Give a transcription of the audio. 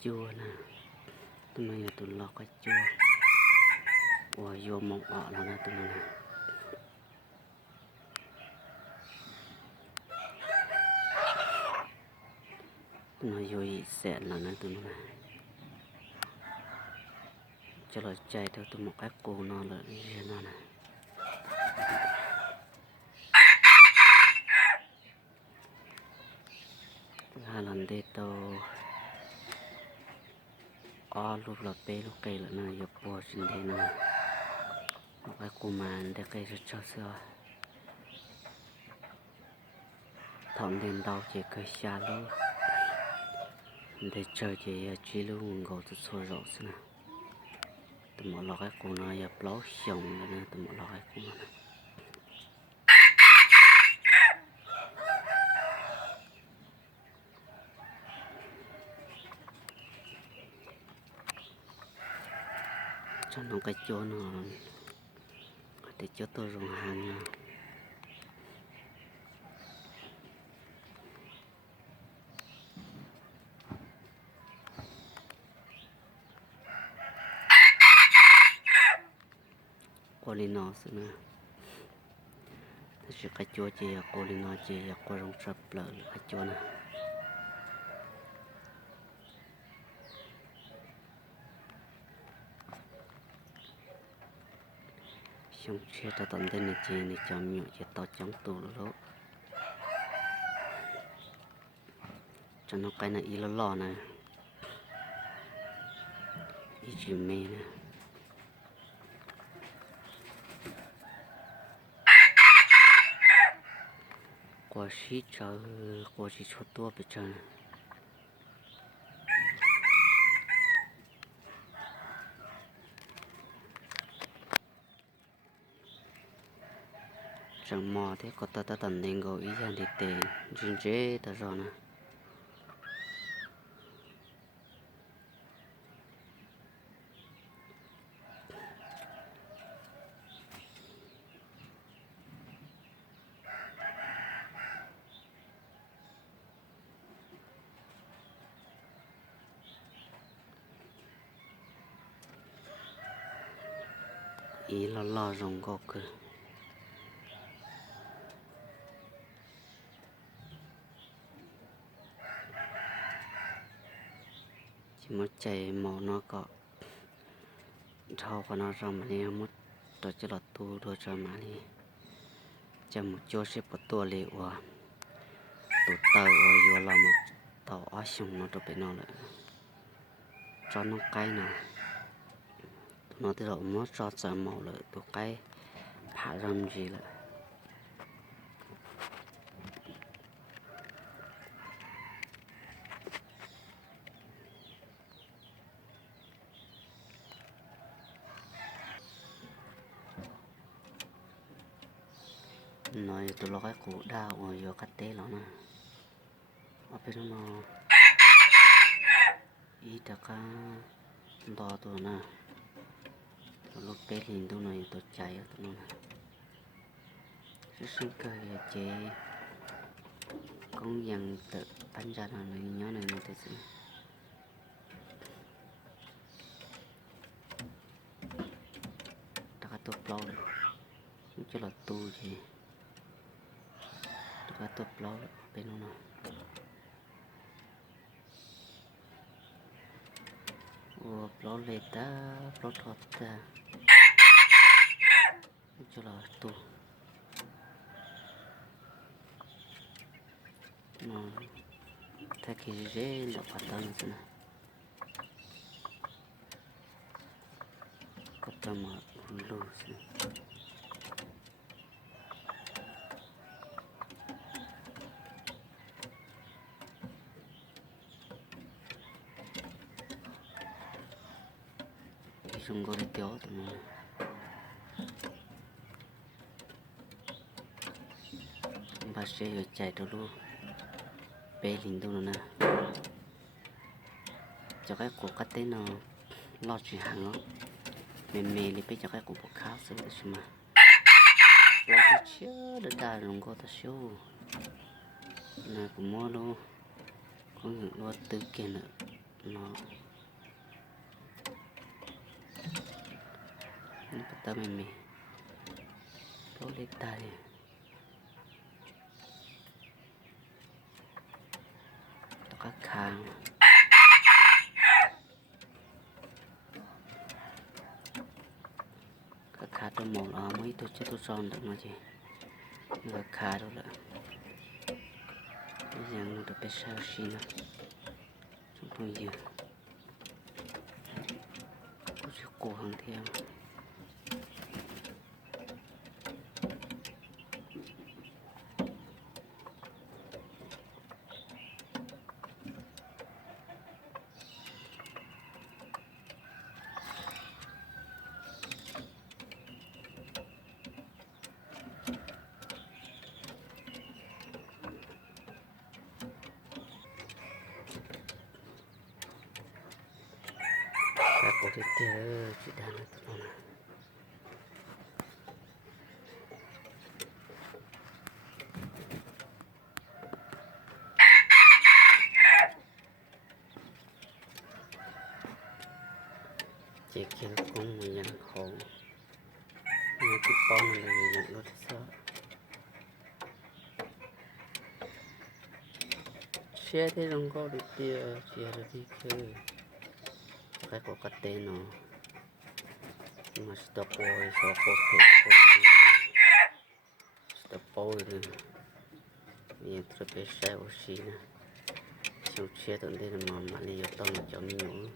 chua nè, tụi nó giờ tụi lọt cà chua, vô một ọ là nè tụi nó nè, tụi nó vô xẹn là nè tụi nó nè, cho nó chạy theo tụi một cái cô nó là gì nó nè. Hai lần đi tàu lúc là bé lúc cây là nó dập bò trên đây nè, một cái cô mà để cây rất cho sữa, thằng đến đâu chỉ cây xa luôn, để chơi chỉ chỉ luôn ngồi từ xôi rổ nè, tụi một lọ cái cô nó dập lót xong rồi nè, tụi một lọ cái cô nó nè. Cho nó cái chỗ nó để cho tôi dùng hàng nha. Cô đi nó xí nè, thì cái chỗ chị cô đi nó chị cô rong sập lợ cái chỗ nè. Xong xe ta tận tên này chị này chọn nhựa chị to chống tù lỗ, cho nó cái này y lò này, y chữ mê nè. Qua xí chờ qua xí cho tua bị chờ chẳng mò thế có ta tận nên gọi ý rằng thì tệ duyên chế ta rồi nè. Ý là lo rồng gọc cơ. Chỉ mất chạy màu nó có thâu của nó rồi mà đi mất rồi cho là tu rồi cho mà đi cho một chỗ xếp một tua liệu tụ tàu vô là một tàu ở xong nó rồi bị nó lại cho nó cái nào nó từ đầu nó cho sợ màu lại tụ cái hạ râm gì lại nói tụi nó cái củ đào vô cắt té nó nè ở bên nó ít cả to tụi nè lúc bé liền tụi này tụi chạy ở tụi nó rất sinh cười chế con dần tự bắn ra là nhớ này nó tự sự ta có tốt lâu không cho là tu gì ta có tốt lâu bên nó lâu lên ta lâu thoát ta cho là tu nó thay khi dễ là bắt đầu nữa có tâm lưu dùng gọi tiêu tụi nó bà sẽ ở chạy đâu luôn bé liền tụi nó nè cho cái cuộc cắt tên nó lo chuyện hàng nó mềm mềm đi bé cho cái cuộc bốc khá sớm được mà lo cái chưa được đài luôn có ta show này cũng mua luôn có những lo tư kia nữa nó bắt đầu mày đâu lên tay các khang các khá trong màu đó mấy tôi chưa tôi son được mà chị các khá đâu lại bây giờ nó được bé sao xí nữa chúng tôi giờ có chiếc cổ hàng theo các cổ tiếp theo chị đang là tụi nó chị kia cũng người nhận khổ người cái con này người nhận nó sao xe thế không có được kia xe được đi chơi cái có cái tên nó mà stop boy so có thể stop boy nữa bây giờ tôi phải xe oxy nè xong xe tận đây là mà đi ở tao mà cho mình nhổ